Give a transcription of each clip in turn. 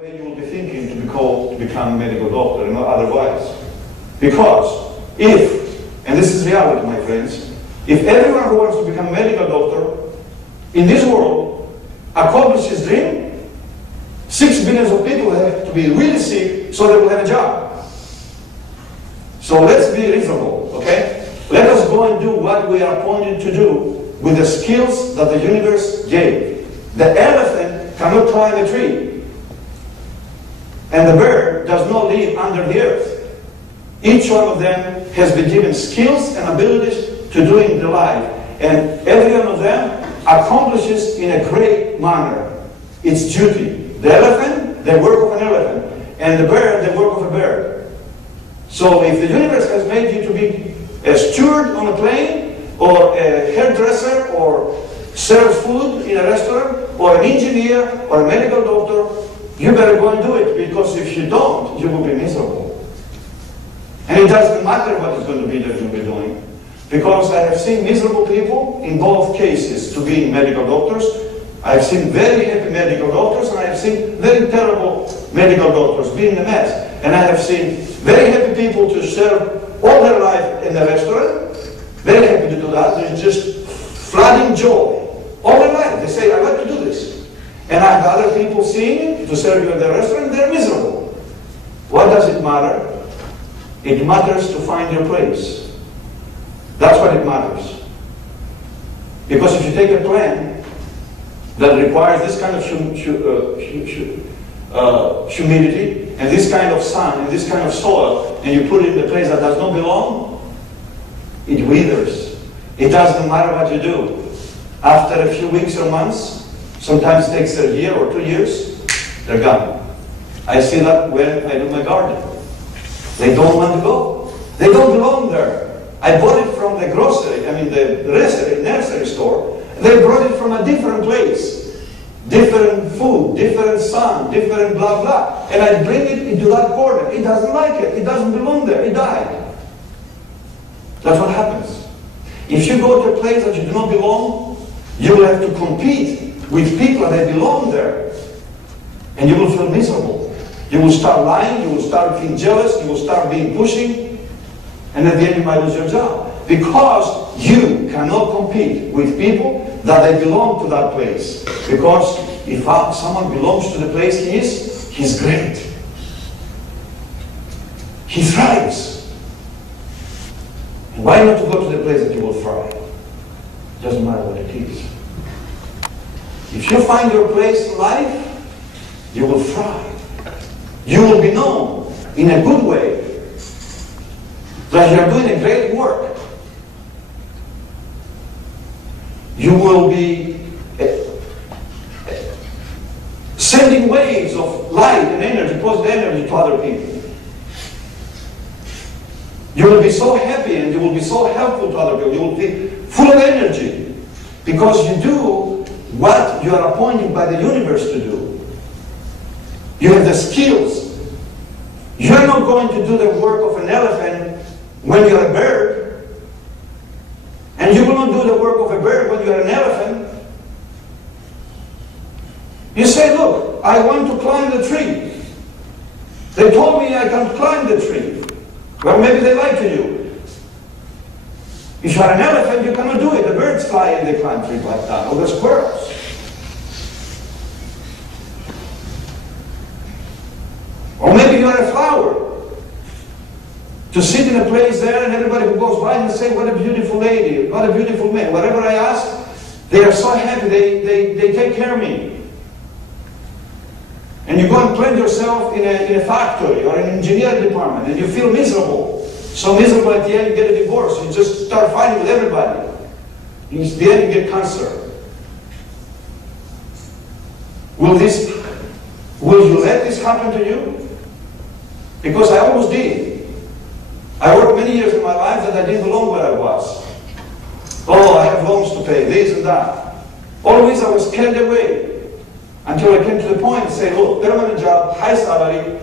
You will be thinking to be called to become a medical doctor and not otherwise. Because if, and this is reality, my friends, if everyone who wants to become a medical doctor in this world accomplishes his dream, 6 billion of people have to be really sick so they will have a job. So let's be reasonable, okay? Let us go and do what we are appointed to do with the skills that the universe gave. The elephant cannot climb a tree. And the bird does not live under the earth. Each one of them has been given skills and abilities to do in their life. And every one of them accomplishes in a great manner its duty. The elephant, the work of an elephant. And the bird, the work of a bird. So if the universe has made you to be a steward on a plane, or a hairdresser, or serve food in a restaurant, or an engineer, or a medical doctor, you better go and do it, because if you don't, you will be miserable. And it doesn't matter what it's going to be that you'll be doing. Because I have seen miserable people in both cases to being medical doctors. I have seen very happy medical doctors, and I have seen very terrible medical doctors being a mess. And I have seen very happy people to serve all their life in a restaurant. Very happy to do that. They're just flooding joy. All their life. They say, I like to do this. And I have other people seeing to serve you at the restaurant, they're miserable. What does it matter? It matters to find your place. That's what it matters. Because if you take a plan that requires this kind of humidity, and this kind of sun, and this kind of soil, and you put it in a place that does not belong, it withers. It doesn't matter what you do. After a few weeks or months, sometimes it takes a year or 2 years, they're gone. I see that when I do my garden. They don't want to go. They don't belong there. I bought it from the the nursery store. They brought it from a different place. Different food, different sun, different blah blah. And I bring it into that corner. It doesn't like it. It doesn't belong there. It died. That's what happens. If you go to a place that you do not belong, you will have to compete with people that belong there. And you will feel miserable. You will start lying, you will start being jealous, you will start being pushing, and at the end you might lose your job. Because you cannot compete with people that they belong to that place. Because if someone belongs to the place he is, he's great. He thrives. And why not to go to the place that you will thrive? It doesn't matter what it is. If you find your place in life, you will thrive. You will be known in a good way that you are doing a great work. You will be sending waves of light and energy, positive energy to other people. You will be so happy and you will be so helpful to other people. You will be full of energy because you do what you are appointed by the universe to do. You have the skills. You're not going to do the work of an elephant when you're a bird. And you will not do the work of a bird when you're an elephant. You say, look, I want to climb the tree. They told me I can climb the tree. Well, maybe they lie to you. If you're an elephant, you cannot do it. The birds fly and they climb trees like that. Or the squirrels. Or maybe you're a flower. To sit in a place there and everybody who goes by and say, what a beautiful lady, what a beautiful man. Whatever I ask, they are so happy, they take care of me. And you go and plant yourself in a factory or an engineering department and you feel miserable. So miserable at the end you get a divorce. You just start fighting with everybody. In the end you get cancer. Will you let this happen to you? Because I almost did. I worked many years in my life that I didn't belong where I was. Oh, I have loans to pay, this and that. Always I was carried away. Until I came to the point and say, look, permanent job, high salary,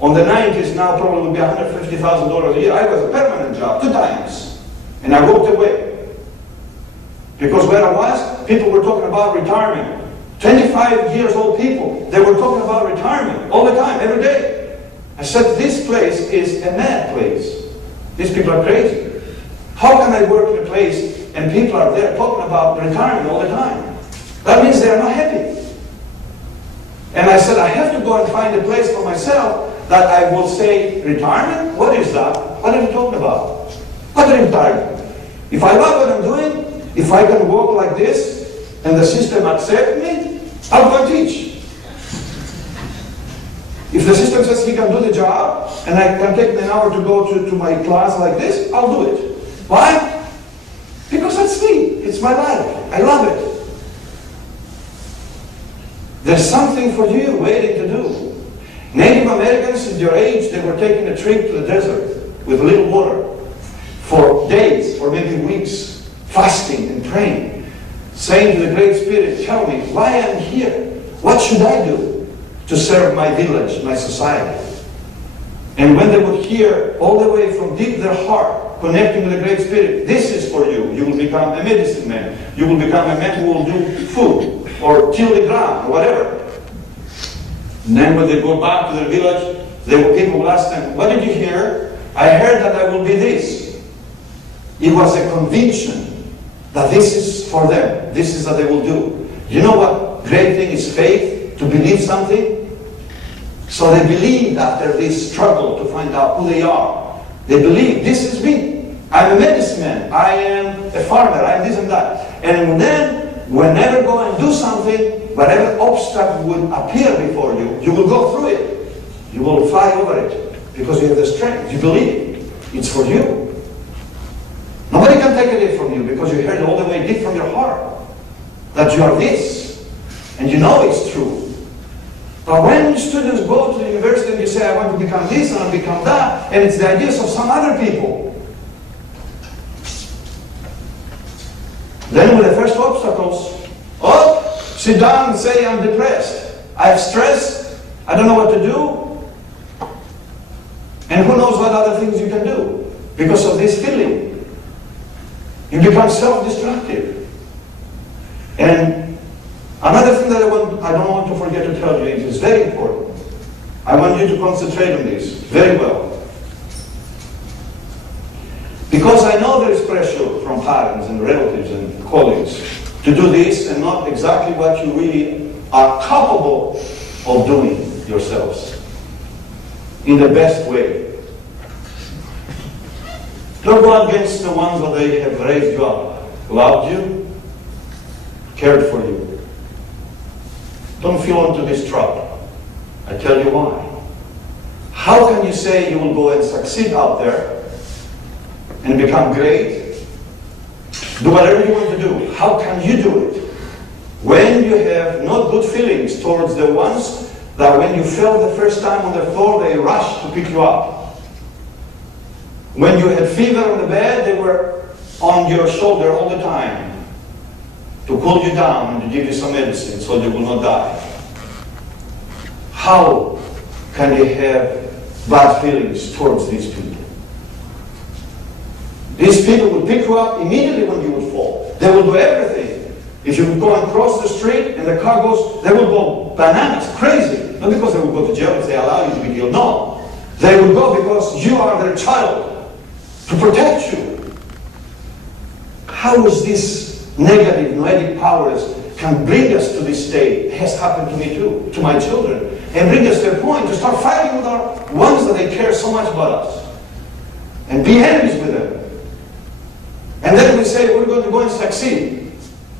on the 90s now probably would be $150,000 a year. I was a permanent job 2 times. And I walked away. Because where I was, people were talking about retirement. 25 years old people, they were talking about retirement all the time, every day. I said, this place is a mad place. These people are crazy. How can I work in a place and people are there talking about retirement all the time? That means they are not happy. And I said, I have to go and find a place for myself that I will say, retirement? What is that? What are you talking about? What is retirement? If I love what I'm doing, if I can walk like this, and the system accepts me, I'll go and teach. If the system says he can do the job, and I can take an hour to go to my class like this, I'll do it. Why? Because that's me. It's my life. I love it. There's something for you waiting to do. Native Americans at your age, they were taking a trip to the desert with little water for days or maybe weeks, fasting and praying, saying to the Great Spirit, tell me why I'm here. What should I do to serve my village, my society? And when they would hear all the way from deep their heart, connecting with the Great Spirit, this is for you. You will become a medicine man. You will become a man who will do food or till the ground or whatever. And then when they go back to their village, people will ask them, what did you hear? I heard that I will be this. It was a conviction that this is for them. This is what they will do. You know what great thing is faith? To believe something? So they believed after this struggle to find out who they are. They believe, this is me. I'm a medicine man. I am a farmer. I am this and that. And then, whenever go and do something, whatever obstacle would appear before you, you will go through it. You will fly over it. Because you have the strength. You believe. It's for you. Nobody can take it from you because you heard it all the way deep from your heart. That you are this. And you know it's true. But when students go to the university and you say, I want to become this and I want to become that, and it's the ideas of some other people, then with the first obstacles, sit down and say, I'm depressed. I have stress. I don't know what to do. And who knows what other things you can do because of this feeling. You become self-destructive. And another thing that I don't want to forget to tell you, it is very important. I want you to concentrate on this very well. Because I know there is pressure from parents and relatives and colleagues to do this and not exactly what you really are capable of doing yourselves in the best way. Don't go against the ones that they have raised you up, loved you, cared for you. Don't fall into this trap. I tell you why. How can you say you will go and succeed out there and become great? Do whatever you want to do. How can you do it when you have not good feelings towards the ones that when you fell the first time on the floor, they rushed to pick you up? When you had fever on the bed, they were on your shoulder all the time to cool you down and to give you some medicine so you will not die. How can you have bad feelings towards these people? These people will pick you up immediately when you would fall. They will do everything. If you go and cross the street and the car goes, they will go bananas, crazy. Not because they will go to jail if they allow you to be killed. No. They will go because you are their child, to protect you. How is this negative, noetic powers can bring us to this state? It has happened to me too, to my children. And bring us to a point to start fighting with our ones that they care so much about us. And be enemies with them. And then we say we're going to go and succeed.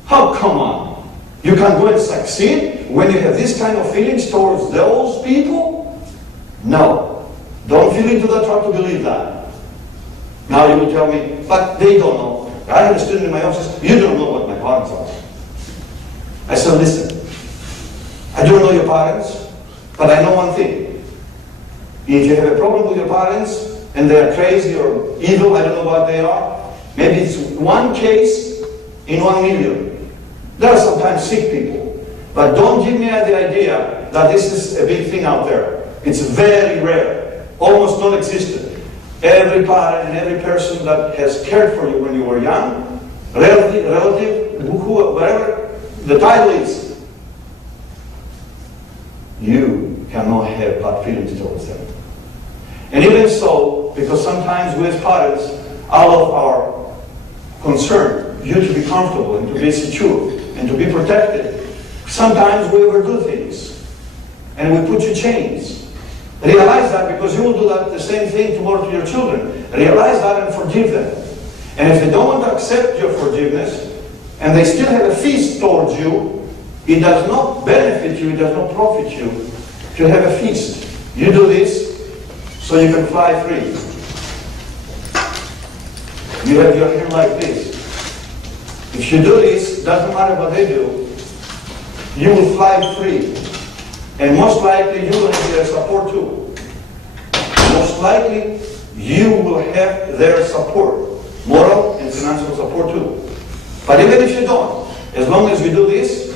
How come on? You can go and succeed when you have this kind of feelings towards those people? No. Don't fall into the trap to believe that. Now you will tell me, but they don't know. I had a student in my office, you don't know what my parents are. I said, listen, I don't know your parents, but I know one thing. If you have a problem with your parents, and they are crazy or evil, I don't know what they are, maybe it's one case in 1 million. There are sometimes sick people. But don't give me the idea that this is a big thing out there. It's very rare, almost non-existent. Every parent and every person that has cared for you when you were young, relative, whatever the title is, you cannot have bad feelings towards them. And even so, because sometimes we as parents, out of our concern, you to be comfortable and to be secure and to be protected, sometimes we overdo things and we put you chains. Realize that, because you will do that the same thing tomorrow to your children. Realize that and forgive them. And if they don't want to accept your forgiveness and they still have a feast towards you, it does not benefit you, it does not profit you to have a feast. You do this so you can fly free. You have your hand like this. If you do this, doesn't matter what they do, you will fly free. And most likely you will have their support too. Most likely you will have their support, moral and financial support too. But even if you don't, as long as you do this,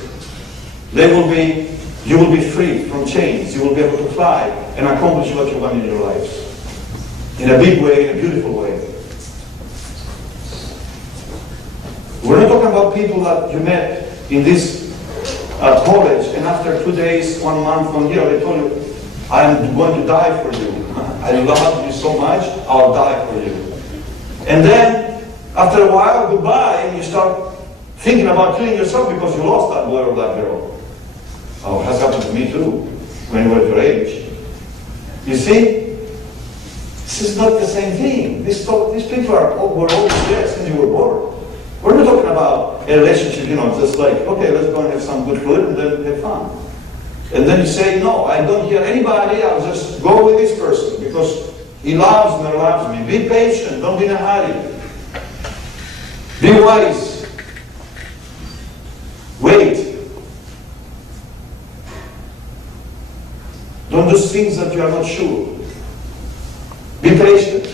you will be free from chains. You will be able to fly and accomplish what you want in your lives. In a big way, in a beautiful way. We're not talking about people that you met in this college, and after 2 days, 1 month, 1 year, they told you, I'm going to die for you. I love you so much, I'll die for you. And then, after a while, goodbye, and you start thinking about killing yourself because you lost that boy or that girl. Oh, it has happened to me too, when you were your age. You see, this is not the same thing. These people were always there since you were born. We're not talking about a relationship, just like, okay, let's go and have some good food and then have fun. And then you say, no, I don't hear anybody, I'll just go with this person because he loves me or loves me. Be patient, don't be in a hurry. Be wise. Wait. Don't do things that you are not sure. Be patient.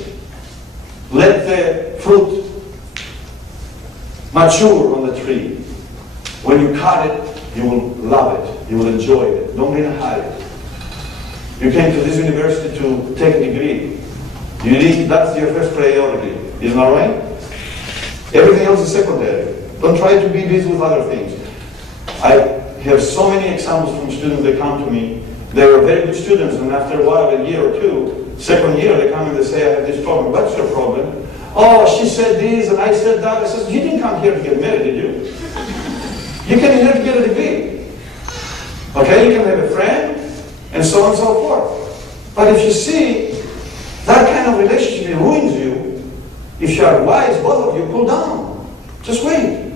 Let the fruit mature on the tree. When you cut it, you will love it. You will enjoy it. Don't be in a hurry. You came to this university to take a degree. That's your first priority. Isn't that right? Everything else is secondary. Don't try to be busy with other things. I have so many examples from students that come to me. They were very good students, and after a while, a year or two, second year, they come and they say, I have this problem. What's your problem? Oh, she said this, and I said that. I said, you didn't come here to get married, did you? You came here to get a degree. Okay, you can have a friend, and so on and so forth. But if you see, that kind of relationship ruins you. If you are wise, both of you, cool down. Just wait.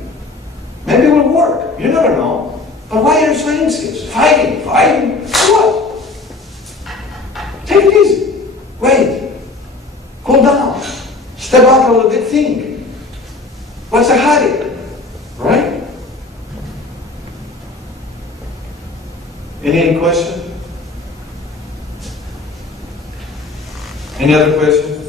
Maybe it will work. You never know. But why are you so anxious? Fighting. What? Take it easy. Wait. Cool down. Step back a little bit, think. What's the hurry? Right? Any question? Any other question?